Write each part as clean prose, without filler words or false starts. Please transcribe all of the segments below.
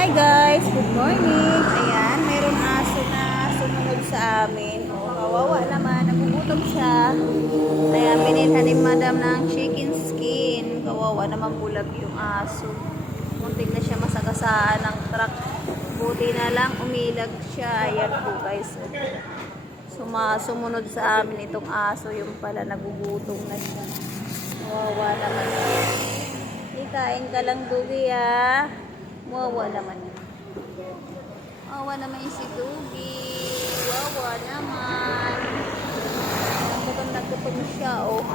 Hi guys, good morning. Ayan, mayroon aso na sumunod sa amin. Oh, kawawa naman, nagugutom siya. Ayan, binilhan ni madam ng chicken skin. Kawawa naman, bulag yung aso. Muntik na siya masagasaan ng truck. Buti na lang, umilag siya. Ayan po guys. Sumunod sa amin itong aso. Yung pala, nagugutom na siya. Kawawa naman. Ikain ka lang, Dugi, ah. Wawa naman yun. Wawa naman yung si Dugi. Wawa naman. Nagkutom siya, oh.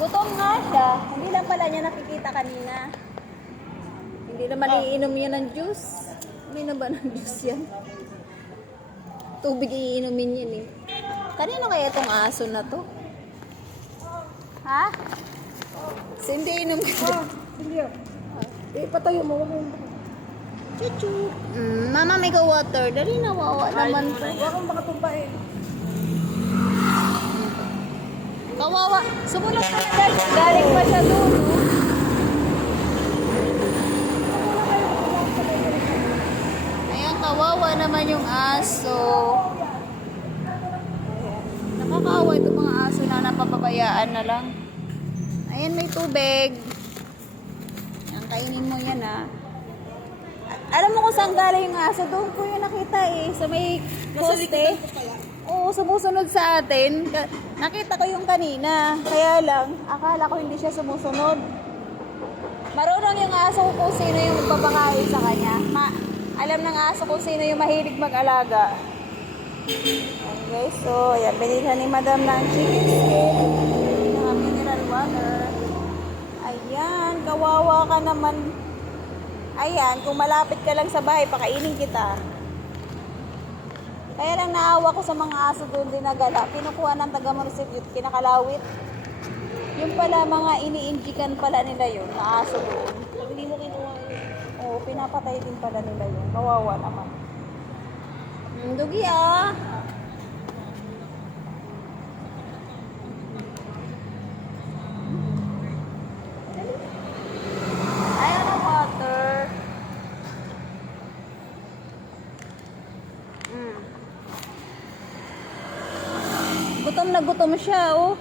Gutom nga siya. Hindi lang pala niya nakikita kanina. Hindi naman iinom niya ng juice. Uminom ba ng juice yan? Tubig iinumin yan eh. Kanino kaya itong aso na to? Ha? Hindi inom ka. Hindi. Patayo mo. Chuchu. Mama, may ka water. Dali na, wawa naman to. Huwag kang makatumpain. Kawawa. Sumunod ka na guys. Galing pa siya doon. Ayan, kawawa naman yung aso. Nakakawa itong mga aso na napapabayaan na lang. Ayan, may tubig. Ayan, kainin mo yan ha. Alam mo kung saan galing yung aso? Doon ko yung nakita eh. Sa may poste. Oo, sumusunod sa atin. Nakita ko yung kanina. Kaya lang, akala ko hindi siya sumusunod. Marunong yung aso kung sino yung magpapakain sa kanya. Alam ng aso kung sino yung mahilig mag-alaga. Okay, so, ayan, binilhan ni madam ng chicken skin, ng mineral water. Ayan, kawawa ka naman. Ayan, kung malapit ka lang sa bahay, pakainin kita. Kaya lang naawa ko sa mga aso doon dinagala. Kinukuha ng taga-munisipyo, kinakalawit. Yung pala mga iniinjikan pala nila yun, na aso doon. Hindi mo kinuha yun. Oo, pinapatay din pala nila yun. Kawawa naman. Dugi ah. Ayaw ng water. Gutom na gutom siya, oh.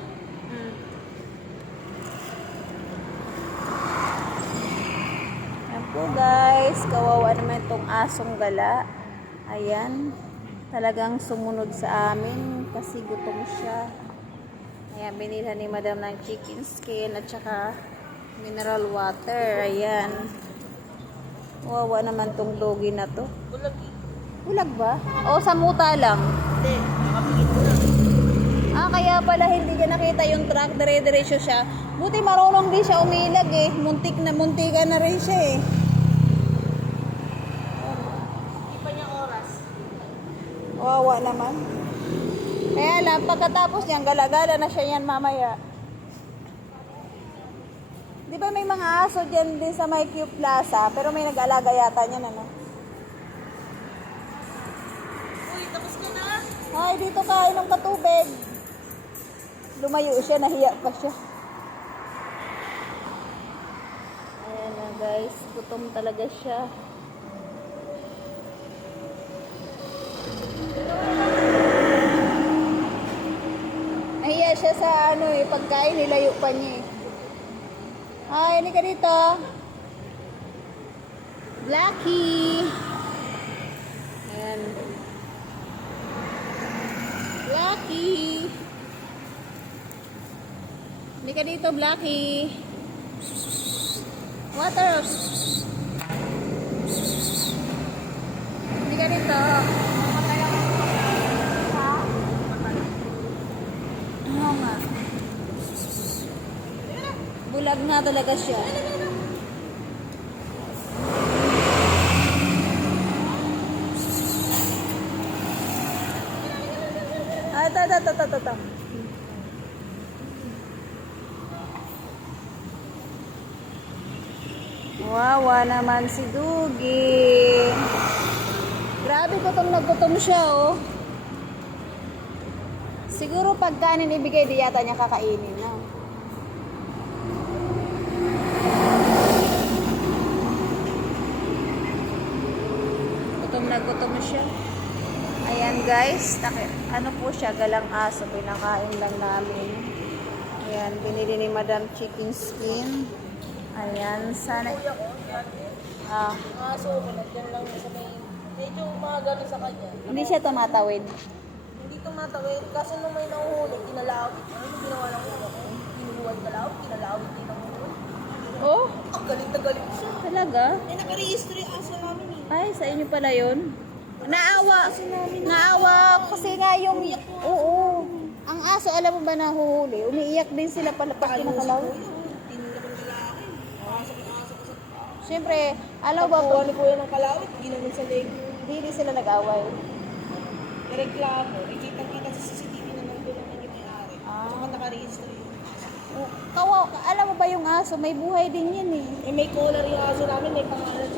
Ayan po guys, kawawa naman itong asong gala. Ayan, talagang sumunod sa amin kasi gutom siya. Ayan, binilhan ni madam ng chicken skin at saka mineral water. Ayan. Kawawa naman tong doggy na to. Bulag. Bulag ba? O sa muta lang? Hindi. Nakapigit ko na. Kaya pala hindi niya nakita yung truck, dire-diretso siya. Buti marunong din siya umilag eh. Muntika na rin siya eh. Hindi pa niya oras. Wawa naman. Kaya lang, pagkatapos niyan, galagala na siya yan mamaya. Di ba may mga aso dyan din sa may Q Plaza, pero may nag-alaga yata niyan, ano? Uy, tapos ka na. Ay, dito kain ng katubig. Lumayo siya, nahiya pa siya. Ayan na guys, gutom talaga siya. Nahiya siya sa ano eh, pagkain, nilayo pa niya eh. Ay, hindi ka dito. Blackie. Ayan. Blackie. Hindi ka dito, Blackie. Water. Hindi ka dito. Ha? Oo nga. Bulag na talaga siya. Ito. Wawa naman si Dugi. Grabe, gutom na gutom siya, oh. Siguro pag kanin ibigay, di yata niya kakainin, no? Gutom na gutom siya. Ayan guys, ano po siya, galang aso, pinakain lang namin. Ayan, binili ni Madam chicken skin. Ayan, sana... Ah, Aso ko, nandyan lang sa may... Medyo umagano sa kanya. hindi siya tumatawid. Hindi tumatawid. Kasi nung may nahuhulog, kinalawit. Ano yung ginawa ng ulo ko? Kinuhuan kalawit, kinalawit din ang ulo. Oh, Ang galing na galing siya. talaga? Eh, naka-register yung aso namin eh. Ay, sa inyo pala yun? Naawa kasi nga yung... Oo. Ang aso, alam mo ba nahuhuli? Umiiyak din sila pala pag kinakalaw. Tinila ko ng lalaki. Pasok yung aso ko sa... Siyempre, alam mo ba, Pagkuha ni kuya ng kalawit, ginanon sa leg. hindi sila nag-away. Reklamo, ikitang-kita sa CCTV na nandun ang hindi may-ari. Saka naka-register yun. Alam mo ba yung aso, may buhay din yan eh. Eh, may collar yung aso namin, may pangalan si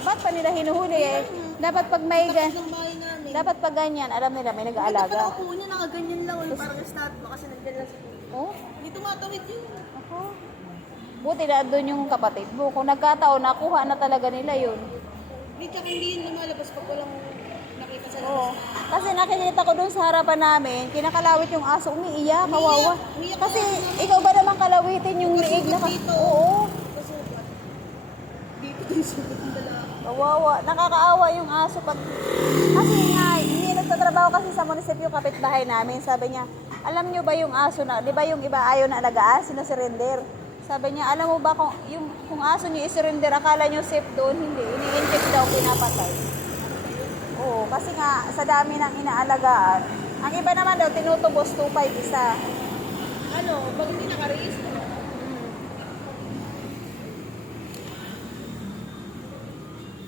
Ba't pa nila hinuhuli eh? Dapat pag may ng bahay namin. dapat pag ganyan, alam nila may Pag nag-aalaga. ako niya, nakaganyan lang. Parang statue kasi nandyan lang si kuya. Oh, Hindi tumatawid yun. ako. Buti na doon yung kapatid mo. Kung nagkataon, nakuha na talaga nila yun. Hindi, tsaka hindi yun lumalabas pag walang nakita sa Oo. labas. Kasi nakikita ko doon sa harapan namin, kinakalawit yung aso, umiiyak, kawawa. Umiiyak Kasi yung aso namin. ikaw ba naman kalawitin yung liig na Dito. Oo. Kasugat. Dito yung sugat ng lalaki. Kawawa. Nakakaawa yung aso pag... Kasi nga, hindi nagtatrabaho kasi sa munisipyo kapitbahay namin. Sabi niya, alam niyo ba yung aso na, di ba yung iba ayaw na alagaan, sinusurinder. Sabi niya, alam mo ba kung aso niyo isurrender, akala niyo safe doon, hindi. Ini-inject daw, pinapatay. Oo, kasi nga, sa dami ng inaalagaan. Ang iba naman daw, tinutubos 2.5 isa. Ano, pag hindi naka-register.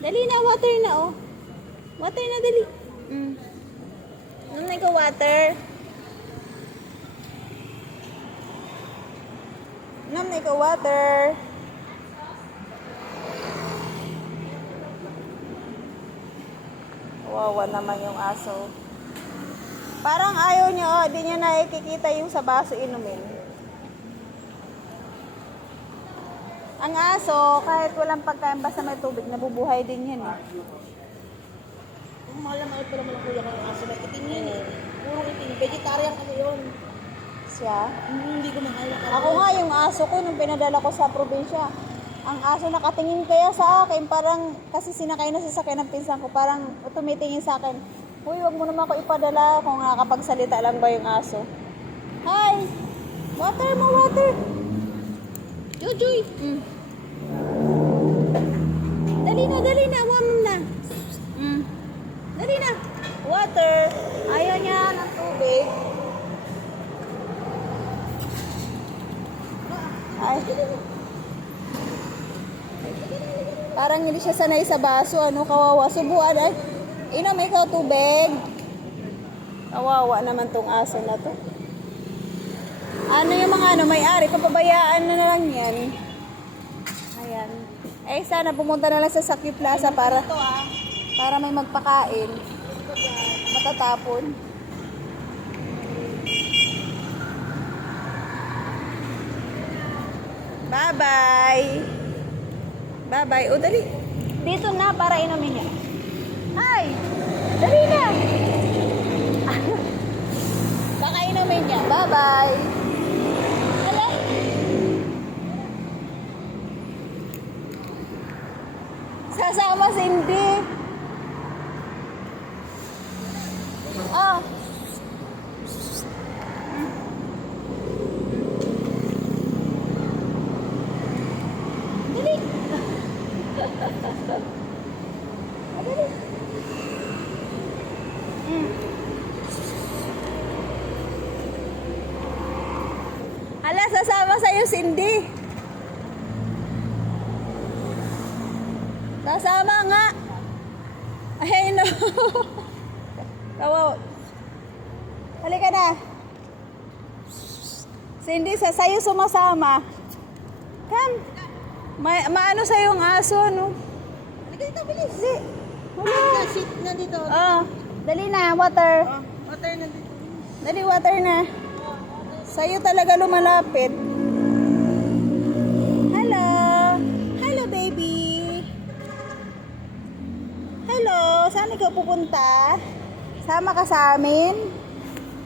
Dali na, water na oh. Water na, dali. Nung na ikaw water. Nung na ikaw water. Wawa naman yung aso. Parang ayaw niya, oh, di niya nakikita yung sa baso inumin. Ang aso, kahit walang pagkain basta may tubig, nabubuhay din yan eh. Kung mahal pa naman ang kuya ko yung aso na itim yun eh. Puro itim. Vegetarian kami yun. Siya. Hindi ko mahal. Ako nga, yung aso ko, nung pinadala ko sa probinsya, ang aso nakatingin kaya sa akin, parang, kasi sinakay na sasakyan ng pinsan ko, parang tumitingin sa akin, uy, wag mo naman ako ipadala kung nakakapagsalita lang ba yung aso. Hi! Water mo, water! Jojoy! Dali na, awam na. Dali na. Water. Ayaw niya ng tubig. Ay. Parang hindi siya sanay sa baso, ano, kawawa. Subuan, ay. Inom ikaw tubig. Kawawa naman tong aso na to. Ano yung mga may-ari, papabayaan na lang yan. Ayan. Eh, sana pumunta na lang sa Saki Plaza para may magpakain. Matatapon. Bye-bye. Bye-bye. O, dali. Dito na para inumin niya. Hi! Dali na! Baka inumin niya. Bye-bye. Hala? Sasama si Cindy. Oh. Dali. Dali. Ala, sasama sa'yo, Cindy. Sasama nga. Ay, no. Kawaw. Halika na. Cindy, sa'yo sumasama. Come. Maano sa'yo yung aso, ano? Halika dito, bilis. Hindi. Wala. Ah, shit, nandito. Oh, dali na, water. Oh, water nandito. Dali, water na. Sa'yo talaga lumalapit. Hello. Hello, baby. Hello. Saan ikaw pupunta? Sama ka sa amin?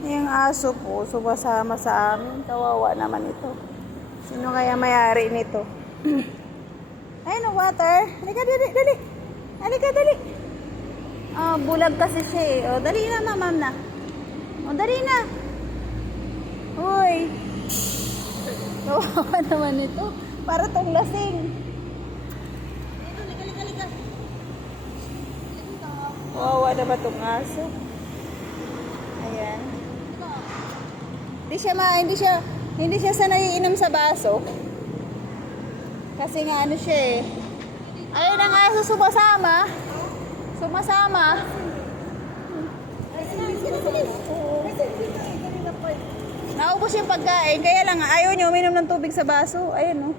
Yung aso po, sumasama sa amin. Kawawa naman ito. Sino kaya mayari nito? Ayun, ang water. Halika, dali, dali. Halika, dali. Oh, bulag kasi siya eh. Oh, dali na, ma'am na. Oh, dali na. Uy. Kawawa naman ito. Para tong lasing. Dito, liga. Kawawa na ba tong aso? Ayan. Hindi siya sanay inom sa baso. Kasi nga ano siya eh. Ayun ang aso sumasama. Sumasama. Naubos yung pagkain. Kaya lang ayaw niya uminom ng tubig sa baso. Ayun oh.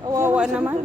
Kawawa naman.